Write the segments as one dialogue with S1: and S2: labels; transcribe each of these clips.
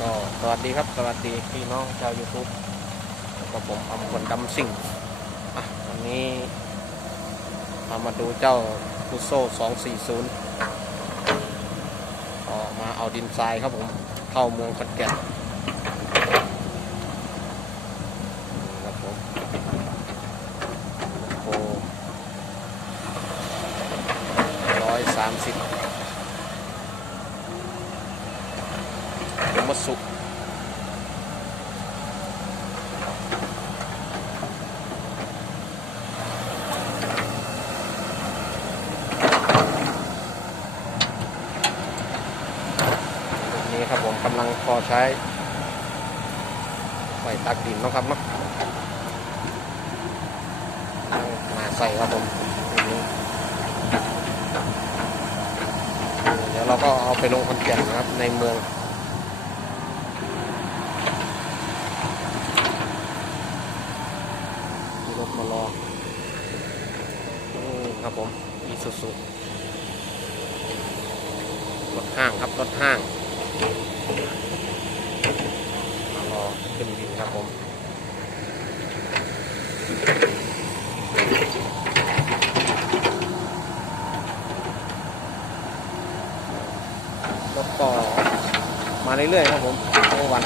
S1: ก็สวัสดีครับสวัสดีพี่น้องชาว YouTube กับผมอำพลดำสิ่งอะวันนี้เรามาดูเจ้าคุโซ่240ก็มาเอาดินทรายครับผม เข้าเมืองขอนแก่นครับผมโอ้ร้อยสามสิบ มาสุกนี้ครับผมกำลังพอใช้ไฟตักดินนะครับเนาะมาใส่ครับผมเดี๋ยวเราก็เอาไปลงคอนแกนนะครับในเมืองมีรถมารออืม ครับผมอีสุสุรถห้างครับรถห้างมารอขึ้นดินครับผมรถก็มาเรื่อยๆครับผมทั้งวัน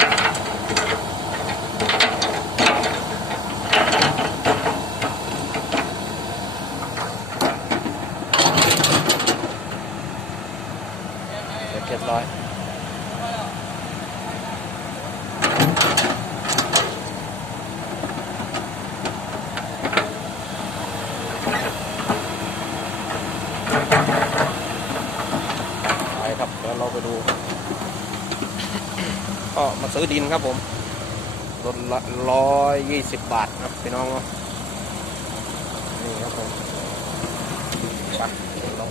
S1: เจ็ดร้อยไปครับเดี๋ยวเราไปดู ก็มาซื้อดินครับผมรถละร้อยยี่สิบบาทครับพี่น้องนี่ครับผมไปเดี๋ยวเรา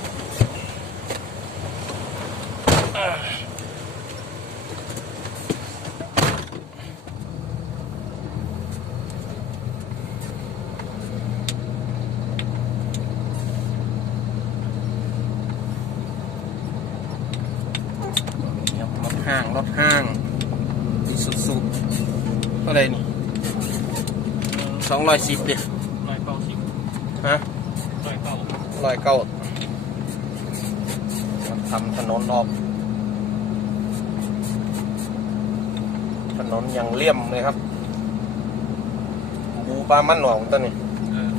S1: นี่ครับรถ ห้าง รถห้างดีสุดสุดเท่าไหรนี่สองร้อยสิบดิ
S2: ร้อยเก้าสิบ
S1: ฮะ
S2: ร้อยเก้า
S1: ร้อยเก้าทำถนนออกถนนอย่างเลี่ยมเลยครับ บูปลามันหนองตัวนี้
S2: เออ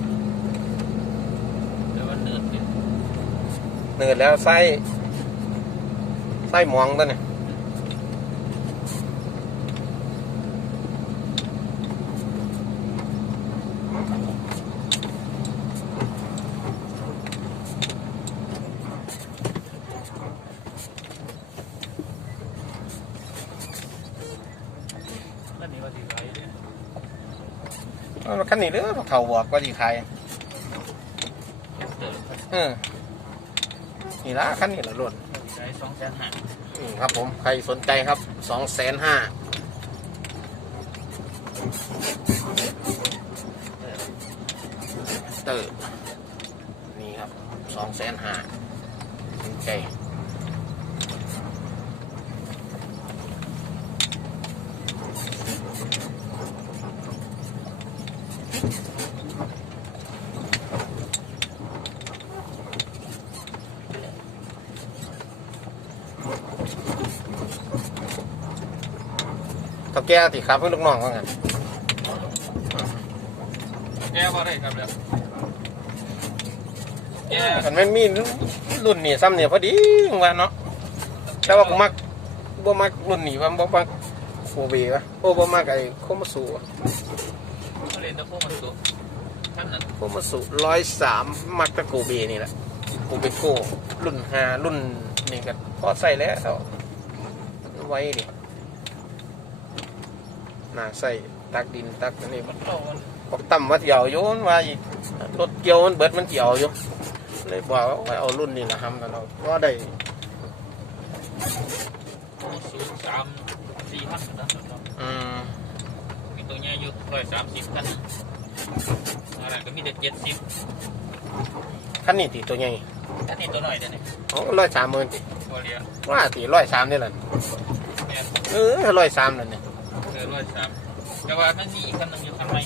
S2: แต่ว่าเนินเนี่ย
S1: เหนื่อยแล้วไส้ไส้หมองตัวนี้
S2: นั่นนี่ว่า สีไรเนี่ย
S1: เอาคันนี้เด้อเขาบอกว่าดีขายเออนี่ละคันนี้ละล้วน
S2: ใช้สองแสนห้า
S1: อืมครับผม ใครสนใจครับสองแสนห้าเตอร์นี่ครับสองแสนห้าสนใจ เท่าแก่ติครับเพื่อนลูกน้องว่าไง
S2: แก้ว่าได้ครับแล้วแก้
S1: คันแม่นมีรุ่นนี่ซ้ำเนี่ยพอดีว่าเนาะแต่ว่าผมมักบ่มักรุ่นนี้ว่าบ่มักโฟเบวะโอ้บ่มักไอ้โคมาสูวะ
S2: เขาเรียนตะโพมันสุท่านนั้น
S1: โคมาสูร้อยสามมักแตะโกเบนี่แหละโกเบโก้รุ่นห้ารุ่นนี่ก็พอใส่แล้วไว้นี่น่าใส่ตักดินตักอันนี่
S2: มันโตมัน
S1: บอกต่ำว่าเที่ยวอยู่มันว่าอีกรถเกี่ยวมันเบิดมันเที่ยวอยู่เลยบอกว่าเอารุ่นนี้นะทำกันเอาว่าได้
S2: สูงสามสี่พันนะ
S1: อืม
S2: มีตัวใหญ่ อยู่ร้อยสามสิบกันอะไรก็มีแต่เจ็ดสิบ
S1: คันนี้ตีตัวใหญ่
S2: อันนี้ตัวหน่อยเดี๋ยวนี้
S1: ร้อยสามหมื่นตี
S2: ตัวเรียน
S1: ว่าตีร้อยสามนี่แหละ
S2: แมเนี่ย
S1: เออร้อยสามแล้วเนี่ย
S2: เออร้อยสามแต่ว่ามันมีอีกคันหนึงอยู่คันใหม่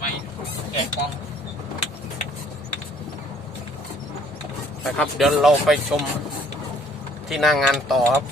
S2: ไม่แกะกล้อง
S1: นะครับ เดี๋ยวเราไปชมที่หน้างานต่อครับ